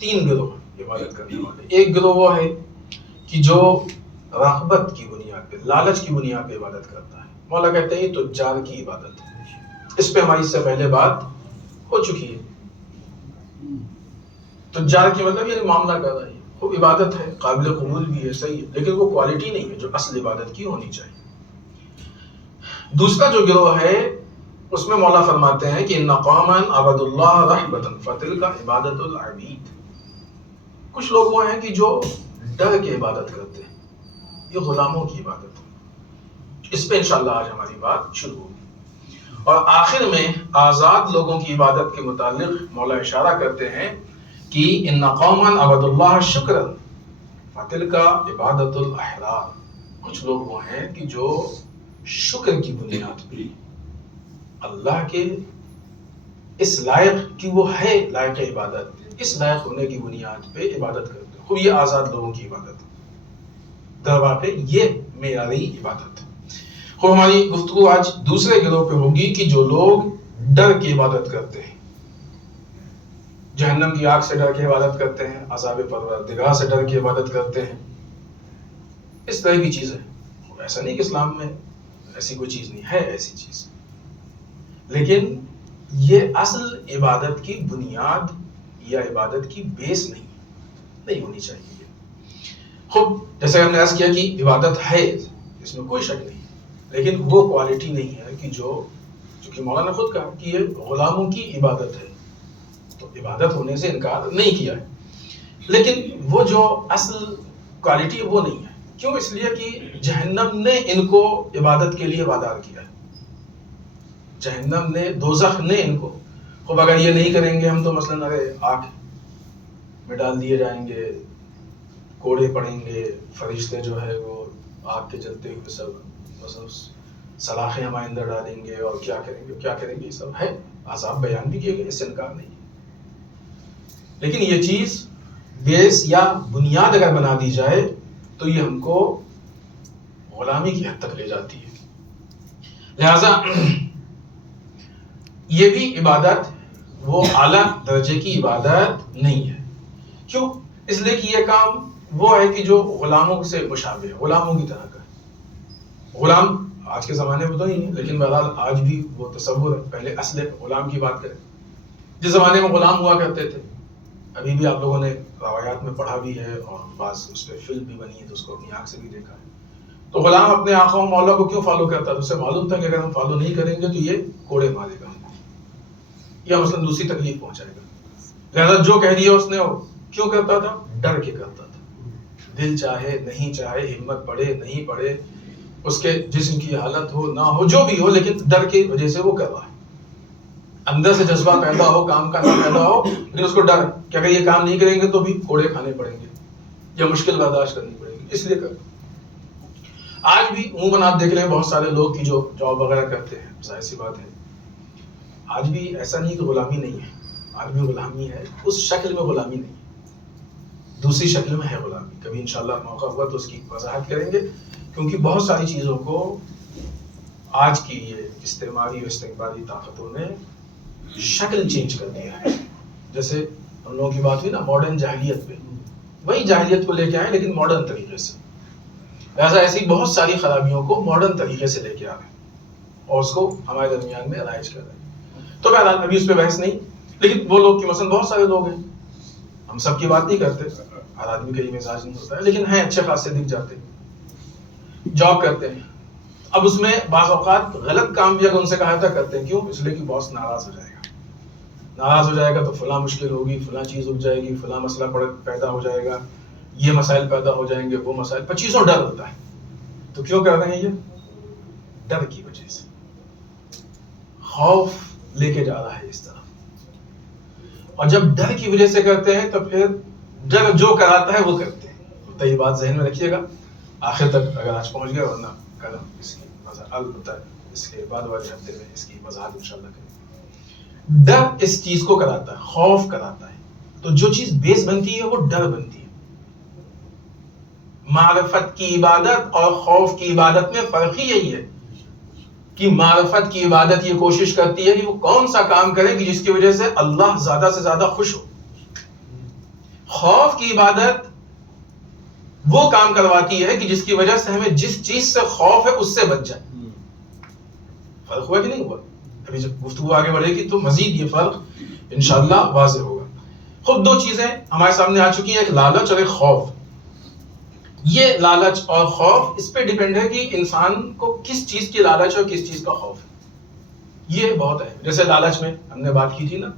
تین گروہ عبادت کرنے والے. ایک گروہ وہ ہے کہ جو رغبت کی بنیاد پہ، لالچ کی بنیاد پہ عبادت کرتا ہے. مولا کہتے ہیں یہ تجار کی عبادت ہے. اس پہ ہماری اس سے پہلے بات ہو چکی ہے. تجار کی مطلب یہ معاملہ کر رہا ہے، وہ عبادت ہے، قابل قبول بھی ہے، صحیح ہے، لیکن وہ کوالٹی نہیں ہے جو اصل عبادت کی ہونی چاہیے. دوسرا جو گروہ ہے اس میں مولا فرماتے ہیں کہ ان قوما عبدوا اللہ رحبۃ فتلک عبادت العبید. کچھ لوگ وہ ہیں کہ جو ڈر کے عبادت کرتے ہیں، یہ غلاموں کی عبادت ہے. اس پہ انشاءاللہ آج ہماری بات شروع ہوگی. اور آخر میں آزاد لوگوں کی عبادت کے متعلق مولا اشارہ کرتے ہیں کہ ان قوما عبدوا اللہ شکرا فتلک عبادت الاحرار. کچھ لوگ وہ ہیں کہ جو شکر کی بنیاد پہ اللہ کے اس لائق کہ وہ ہے لائق عبادت، اس لائق ہونے کی بنیاد پہ عبادت کرتے ہیں. خوب یہ آزاد لوگوں کی عبادت ہے، در واقع یہ معیاری عبادت ہے. خوب ہماری گفتگو آج دوسرے گروہ پہ ہوگی کہ جو لوگ ڈر کی عبادت کرتے ہیں، جہنم کی آگ سے ڈر کے عبادت کرتے ہیں، عذاب پروردگار سے ڈر کے عبادت کرتے ہیں، اس طرح کی چیزیں. ایسا نہیں کہ اسلام میں ایسی کوئی چیز نہیں ہے، ایسی چیز، لیکن یہ اصل عبادت کی بنیاد یا عبادت کی بیس نہیں ہونی چاہیے. خود جیسے ہم نے عرض کیا کہ عبادت ہے، اس میں کوئی شک نہیں، لیکن وہ کوالٹی نہیں ہے کہ جو چونکہ مولانا نے خود کہا کہ یہ غلاموں کی عبادت ہے، تو عبادت ہونے سے انکار نہیں کیا ہے، لیکن وہ جو اصل کوالٹی وہ نہیں ہے. کیوں؟ اس لیے کہ جہنم نے ان کو عبادت کے لیے وادار کیا ہے. جہنم نے، دوزخ نے ان کو، خب اگر یہ نہیں کریں گے ہم تو مثلاً ارے آگ میں ڈال دیے جائیں گے، کوڑے پڑیں گے، فرشتے جو ہے وہ آگ کے جلتے ہوئے سب سلاخیں ہمارے اندر ڈالیں گے اور کیا کریں گے، یہ سب ہے، عذاب بیان بھی کیے گئے، اس سے انکار نہیں. لیکن یہ چیز بیس یا بنیاد اگر بنا دی جائے تو یہ ہم کو غلامی کی حد تک لے جاتی ہے. لہذا یہ بھی عبادت وہ اعلیٰ درجے کی عبادت نہیں ہے. کیوں؟ اس لیے کہ یہ کام وہ ہے کہ جو غلاموں سے مشابہ ہے، غلاموں کی طرح کا ہے. غلام آج کے زمانے میں تو نہیں ہے، لیکن بہرحال آج بھی وہ تصور ہے. پہلے اصل غلام کی بات کریں، جس زمانے میں غلام ہوا کرتے تھے، ابھی بھی آپ لوگوں نے روایات میں پڑھا بھی ہے اور بعض اس پہ فلم بھی بنی ہے تو اس کو اپنی آنکھ سے بھی دیکھا ہے. تو غلام اپنے آقا و مولا کو کیوں فالو کرتا تھا؟ اسے معلوم تھا کہ اگر ہم فالو نہیں کریں گے تو یہ کوڑے مارے گا ہم کو، یا مثلا دوسری تکلیف پہنچائے گا. لہذا جو کہہ دیا اس نے، وہ کیوں کرتا تھا؟ ڈر کے کرتا تھا. دل چاہے نہیں چاہے، ہمت پڑے نہیں پڑے، اس کے جسم کی حالت ہو نہ ہو، جو بھی ہو، لیکن ڈر کی وجہ سے وہ کر رہا ہے. اندر سے جذبہ پیدا ہو، کام کا نہ پیدا ہو، لیکن اس کو ڈر کہ اگر یہ کام نہیں کریں گے تو بھی کوڑے کھانے پڑیں گے یا مشکل برداشت کرنی پڑے گی، اس لیے کرتے. آج بھی عموماً آپ دیکھ لیں بہت سارے لوگ کی جو جاب وغیرہ کرتے ہیں، ظاہر سی بات ہے آج بھی ایسا نہیں کہ غلامی نہیں ہے، آج بھی غلامی ہے، اس شکل میں غلامی نہیں ہے، دوسری شکل میں ہے غلامی. کبھی انشاءاللہ موقع ہوا تو اس کی وضاحت کریں گے، کیونکہ بہت ساری چیزوں کو آج کی یہ استعماری و استقبالی طاقتوں نے شکل چینج کر دیا ہے. جیسے ہم لوگوں کی بات ہوئی نا ماڈرن جاہلیت پہ، وہی جاہلیت کو لے کے آئے لیکن ماڈرن طریقے سے. لہٰذا ایسی بہت ساری خرابیوں کو ماڈرن طریقے سے لے کے آ رہے ہیں اور اس کو ہمارے درمیان میں رائج کر رہے ہیں. تو بہرحال ابھی اس پہ بحث نہیں، لیکن وہ لوگ کی مثلا بہت سارے لوگ ہیں، ہم سب کی بات نہیں کرتے، ہر آدمی کا یہ مزاج نہیں ہوتا ہے، لیکن ہیں اچھے خاصے دکھ جاتے ہیں، جاب کرتے ہیں. اب اس میں بعض اوقات غلط کام بھی اگر ان سے کہا تھا کرتے ہیں. کیوں؟ اس لیے کہ باس ناراض ہو جائے گا، ناراض ہو جائے گا تو فلاں مشکل ہوگی، فلاں چیز اٹھ جائے گی، فلاں مسئلہ پیدا ہو جائے گا، یہ مسائل پیدا ہو جائیں گے، وہ مسائل، 25 ڈر ہوتا ہے. تو کیوں کر رہے ہیں؟ یہ ڈر کی وجہ سے خوف لے کے جا رہا ہے اس طرف. اور جب ڈر کی وجہ سے کرتے ہیں تو پھر ڈر جو کراتا ہے وہ کرتے ہیں. تو یہ بات ذہن میں رکھیے گا آخر تک اگر آج پہنچ گیا، ورنہ کل ہم اس کی البتہ اس کے بعد والے ہفتے میں اس کی وضاحت انشاءاللہ کریں. ڈر اس چیز کو کراتا ہے، خوف کراتا ہے. تو جو چیز بیس بنتی ہے وہ ڈر بنتی ہے. معرفت کی عبادت اور خوف کی عبادت میں فرق ہی یہی ہے کہ معرفت کی عبادت یہ کوشش کرتی ہے کہ وہ کون سا کام کرے کہ جس کی وجہ سے اللہ زیادہ سے زیادہ خوش ہو. خوف کی عبادت وہ کام کرواتی ہے کہ جس کی وجہ سے ہمیں جس چیز سے خوف ہے اس سے بچ جائے. فرق ہوا کہ نہیں ہوا؟ ابھی جب گفتگو آگے بڑھے گی تو مزید یہ فرق انشاءاللہ واضح ہوگا. خود دو چیزیں ہمارے سامنے آ چکی ہیں، ایک لالچ اور ایک خوف. یہ لالچ اور خوف اس پہ ڈیپینڈ ہے کہ انسان کو کس چیز کی لالچ اور کس چیز کا خوف ہے. یہ بہت ہے. جیسے لالچ میں ہم نے بات کی تھی نا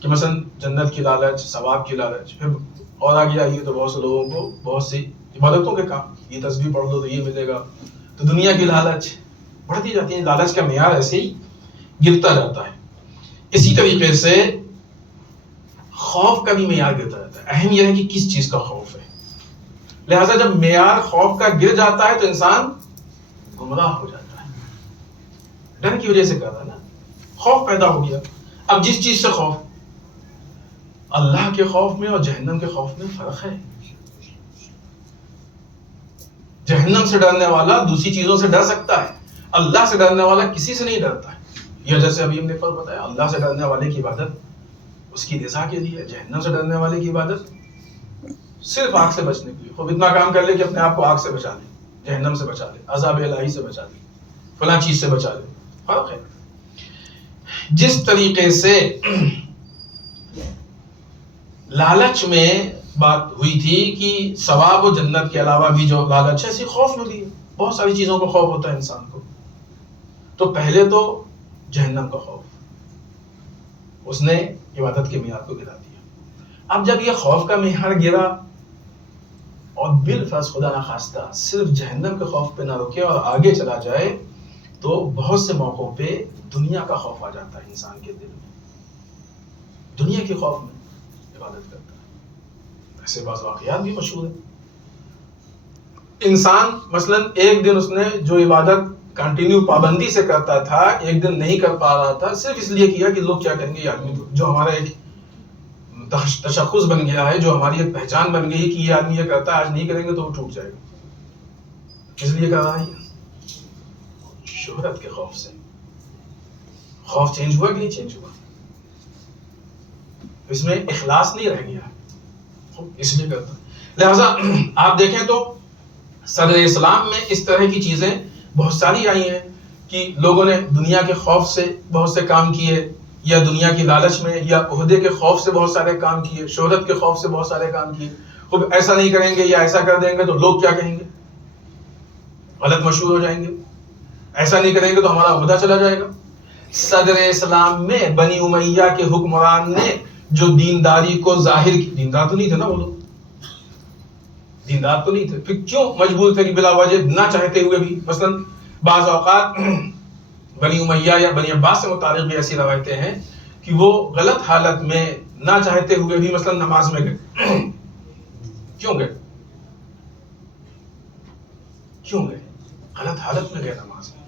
کہ مثلا جنت کی لالچ، ثواب کی لالچ، پھر اور آگے آئیے تو بہت سے لوگوں کو بہت سی عبادتوں کے کام، یہ تسبیح پڑھ لو تو یہ ملے گا. تو دنیا کی لالچ بڑھتی جاتی ہے. لالچ کا معیار ایسے ہی گرتا جاتا ہے. اسی طریقے سے خوف کا بھی معیار گرتا جاتا ہے. اہم یہ ہے کہ کس چیز کا خوف ہے. لہذا جب معیار خوف کا گر جاتا ہے تو انسان گمراہ ہو جاتا ہے. ڈر کی وجہ سے کہا تھا نا، خوف پیدا ہو گیا. اب جس چیز سے خوف، اللہ کے خوف میں اور جہنم کے خوف میں فرق ہے. جہنم سے ڈرنے والا دوسری چیزوں سے ڈر سکتا ہے، اللہ سے ڈرنے والا کسی سے نہیں ڈرتا ہے. یہ جیسے ابھی ہم نے فرق بتایا، اللہ سے ڈرنے والے کی عبادت اس کی رضا کے لیے، جہنم سے ڈرنے والے کی عبادت صرف آگ سے بچنے کے لیے. خوب اتنا کام کر لے کہ اپنے آپ کو آگ سے بچا لے، جہنم سے بچا لے، عذاب الہی سے بچا لے، فلاں چیز سے بچا لے. فرق ہے. جس طریقے سے لالچ میں بات ہوئی تھی کہ ثواب و جنت کے علاوہ بھی جو لالچ ہے، اسی خوف میں بھی ہے. بہت ساری چیزوں کا خوف ہوتا ہے انسان کو. تو پہلے تو جہنم کا خوف، اس نے عبادت کے معیار کو گرا دیا. اب جب یہ خوف کا معیار گرا اور بالفرض خدا نخواستہ صرف جہنم کے خوف پہ نہ رکے اور آگے چلا جائے تو بہت سے موقعوں پہ دنیا کا خوف آ جاتا ہے انسان کے دل میں. دنیا کے خوف میں عبادت کرتا ہے. ایسے بعض واقعات بھی مشہور ہیں. انسان مثلا ایک دن اس نے جو عبادت کنٹینیو پابندی سے کرتا تھا، ایک دن نہیں کر پا رہا تھا، صرف اس لیے کیا کہ لوگ کیا کہیں گے. یہ آدمی جو ہمارا ایک تشخص بن گیا ہے، جو ہماری ایک پہچان بن گئی کہ یہ آدمی یہ کرتا ہے، آج نہیں کریں گے تو وہ ٹوٹ جائے گا. اس لیے کر رہا ہے شہرت کے خوف سے. خوف چینج ہوا کہ نہیں چینج ہوا؟ اس میں اخلاص نہیں رہ گیا، اس لیے کرتا. لہذا آپ دیکھیں تو صدر اسلام میں اس طرح کی چیزیں بہت ساری آئی ہیں کہ لوگوں نے دنیا کے خوف سے بہت سے کام کیے، یا دنیا کی لالچ میں یا عہدے کے خوف سے بہت سارے کام کیے، شہرت کے خوف سے بہت سارے کام کیے. خود ایسا نہیں کریں گے یا ایسا کر دیں گے تو لوگ کیا کہیں گے، غلط مشہور ہو جائیں گے. ایسا نہیں کریں گے تو ہمارا عہدہ چلا جائے گا. صدر اسلام میں بنی امیہ کے حکمران نے جو دینداری کو ظاہر کی، دیندار تو نہیں تھے نا وہ لوگ، دیندار تو نہیں تھے، پھر کیوں مجبور تھے کہ بلا وجہ نہ چاہتے ہوئے بھی. مثلا بعض اوقات بنی امیہ یا بنی عباس سے متعلق بھی ایسی روایتیں ہیں کہ وہ غلط حالت میں نہ چاہتے ہوئے بھی مثلا نماز میں گئے. کیوں گئے؟ کیوں گئے؟ غلط حالت میں گئے نماز میں.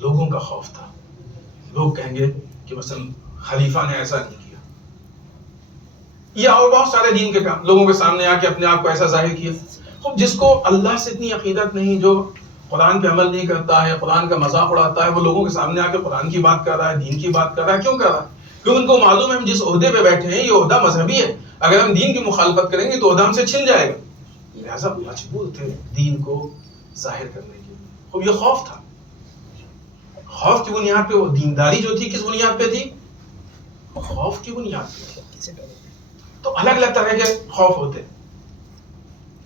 لوگوں کا خوف تھا، لوگ کہیں گے کہ مثلا خلیفہ نے ایسا نہیں کیا، یا اور بہت سارے دین کے کام لوگوں کے سامنے آ کے اپنے آپ کو ایسا ظاہر کیا. خب جس کو اللہ سے اتنی عقیدت نہیں، جو قرآن پہ عمل نہیں کرتا ہے، قرآن کا مذاق اڑاتا ہے، وہ لوگوں کے سامنے آ کے قرآن کی بات کر رہا ہے، دین کی بات کر رہا ہے. کیوں کر رہا ہے؟ کیونکہ ان کو معلوم ہے ہم جس عہدے پہ بیٹھے ہیں یہ عہدہ مذہبی ہے، اگر ہم دین کی مخالفت کریں گے تو عہدہ ہم سے چھن جائے گا. لہٰذا مجبور تھے دین کو ظاہر کرنے کے لیے. خب یہ خوف تھا. خوف کی بنیاد پہ وہ دینداری جو تھی کس بنیاد پہ تھی؟ خوف کی بنیاد پہ تھی. تو الگ الگ طرح کے خوف ہوتے،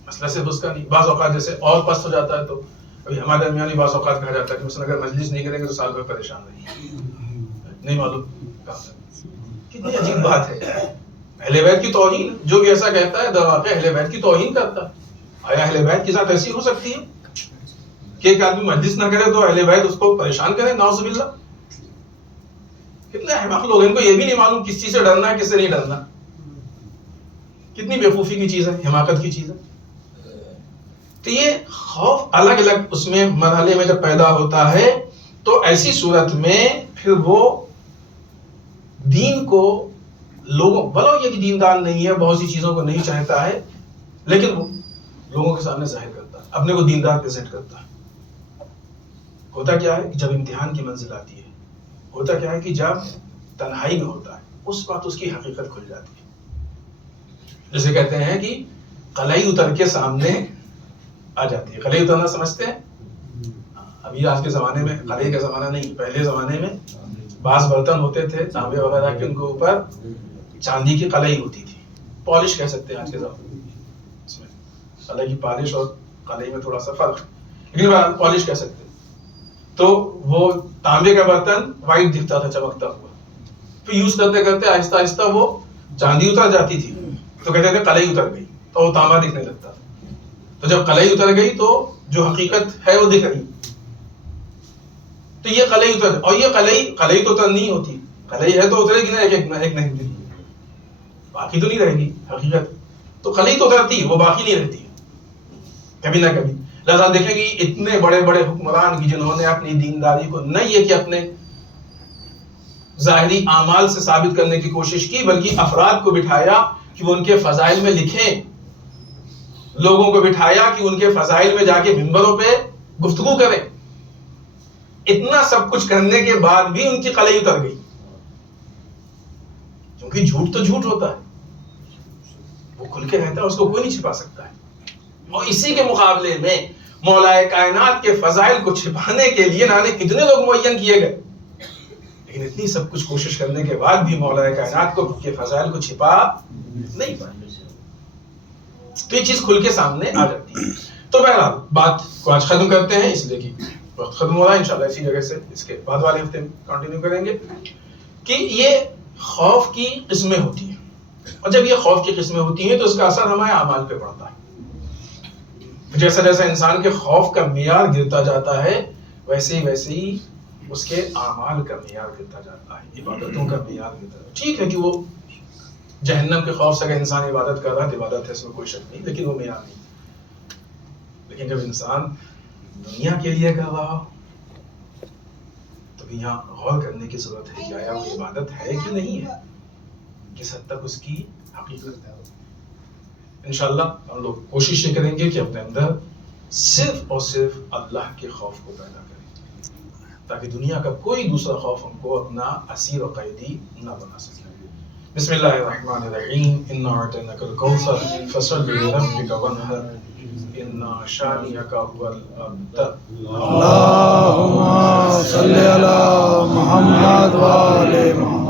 مسئلہ صرف اس کا نہیں. بعض اوقات جیسے اور پست ہو جاتا ہے تو ابھی ہمارے درمیان ہی بعض اوقات کہا جاتا ہے کہ مثلا اگر مجلس نہیں کریں گے تو سال بھر پریشان رہیں گے. نہیں معلوم کتنی عجیب بات ہے. اہل بیت کی توہین، جو بھی ایسا کہتا ہے در واقع اہل بیت کی توہین کرتا ہے. آیا اہل بیت کے ساتھ ایسی ہو سکتی ہے کہ ایک آدمی مجلس نہ کرے تو اہل بیت اس کو پریشان کرے؟ نعوذ باللہ. کتنے احمق لوگ ہیں، ان کو یہ بھی نہیں معلوم کس چیز سے ڈرنا ہے کس سے نہیں ڈرنا. کتنی بیوقوفی کی چیز ہے، حماقت کی چیز ہے. تو یہ خوف الگ الگ اس میں مرحلے میں جب پیدا ہوتا ہے تو ایسی صورت میں پھر وہ دین کو لوگوں، بلو یہ کہ دیندار نہیں ہے، بہت سی چیزوں کو نہیں چاہتا ہے، لیکن وہ لوگوں کے سامنے ظاہر کرتا ہے، اپنے کو دیندار پریزنٹ کرتا ہے. ہوتا کیا ہے کہ جب امتحان کی منزل آتی ہے، ہوتا کیا ہے کہ جب تنہائی میں ہوتا ہے، اس وقت اس کی حقیقت کھل جاتی ہے. جسے کہتے ہیں کہ قلعی اتر کے سامنے آ جاتی ہے. قلعی اترنا سمجھتے ہیں؟ ابھی آج کے زمانے میں قلعی کا زمانہ نہیں، پہلے زمانے میں بعض برتن ہوتے تھے تانبے وغیرہ کے، ان کے اوپر چاندی کی قلعی ہوتی تھی، پالش کہہ سکتے ہیں آج کے زمانے میں. اس میں قلعی کی پالش اور قلعی میں تھوڑا سا فرق ہے، لیکن پالش کہہ سکتے ہیں. تو وہ تانبے کا برتن وائٹ دکھتا تھا، چمکتا ہوا. پھر یوز کرتے کرتے آہستہ آہستہ وہ چاندی اتر جاتی تھی، تو کہتے تھے قلعی اتر گئی، تو وہ تانبا دکھنے لگتا تھا. تو جب قلعی اتر گئی تو جو حقیقت ہے وہ دکھ رہی. تو یہ قلعی اتر، اور یہ قلعی تو اتر نہیں ہوتی، قلعی ہے تو اترے گی نا، ایک نہیں، باقی تو نہیں رہے گی حقیقت. تو قلعی تو اترتی ہے، وہ باقی نہیں رہتی کبھی نہ کبھی. لہٰذا دیکھیں گے اتنے بڑے بڑے حکمران کی جنہوں نے اپنی دینداری کو نہ یہ کہ اپنے ظاہری اعمال سے ثابت کرنے کی کوشش کی، بلکہ افراد کو بٹھایا کہ وہ ان کے فضائل میں لکھیں، لوگوں کو بٹھایا کہ ان کے فضائل میں جا کے منبروں پہ گفتگو کریں. اتنا سب کچھ کرنے کے بعد بھی ان کی قلعی اتر گئی، کیونکہ جھوٹ تو جھوٹ ہوتا ہے، وہ کھل کے رہتا ہے، اس کو کوئی نہیں چھپا سکتا ہے. اور اسی کے مقابلے میں مولا کائنات کے فضائل کو چھپانے کے لیے نہ کتنے لوگ معین کیے گئے، لیکن اتنی سب کچھ کوشش کرنے کے بعد بھی مولا کائنات کو کے فضائل کو چھپا نہیں پائے. تو یہ چیز کھل کے سامنے آ جاتی ہے. تو بہرحال بات کو آج ختم کرتے ہیں، اس لیے کہ وقت ختم ہو رہا ہے. انشاءاللہ اسی جگہ سے اس کے بعد والے ہفتے میں کنٹینیو کریں گے کہ یہ خوف کی قسمیں ہوتی ہیں، اور جب یہ خوف کی قسمیں ہوتی ہیں تو اس کا اثر ہمارے اعمال پہ پڑتا ہے. جیسا جیسا انسان کے خوف کا معیار گرتا جاتا ہے، ویسے ہی اس کے اعمال کا معیار گرتا جاتا ہے، عبادتوں کا معیار گرتا جاتا ہے. ٹھیک ہے کہ وہ جہنم کے خوف سے اگر انسان عبادت کر رہا ہے، عبادت ہے، اس میں کوئی شک نہیں، لیکن وہ معیار نہیں. لیکن جب انسان دنیا کے لیے کر رہا ہو تو بھی یہاں غور کرنے کی ضرورت ہے کہ آیا وہ عبادت ہے کہ نہیں ہے، کس حد تک اس کی حقیقت ہے. انشاءاللہ ہم لوگ کوشش یہ کریں گے کہ اپنے اندر صرف اور صرف اللہ کے خوف کو پیدا کریں، تاکہ دنیا کا کوئی دوسرا خوف ہم کو اپنا اسیر و قیدی نہ بنا سکے. بسم اللہ الرحمن الرحیم. انا اعطیناک الکوثر فصل لربک وانحر ان شانئک هو الابتر. اللهم صل علی محمد و آل محمد.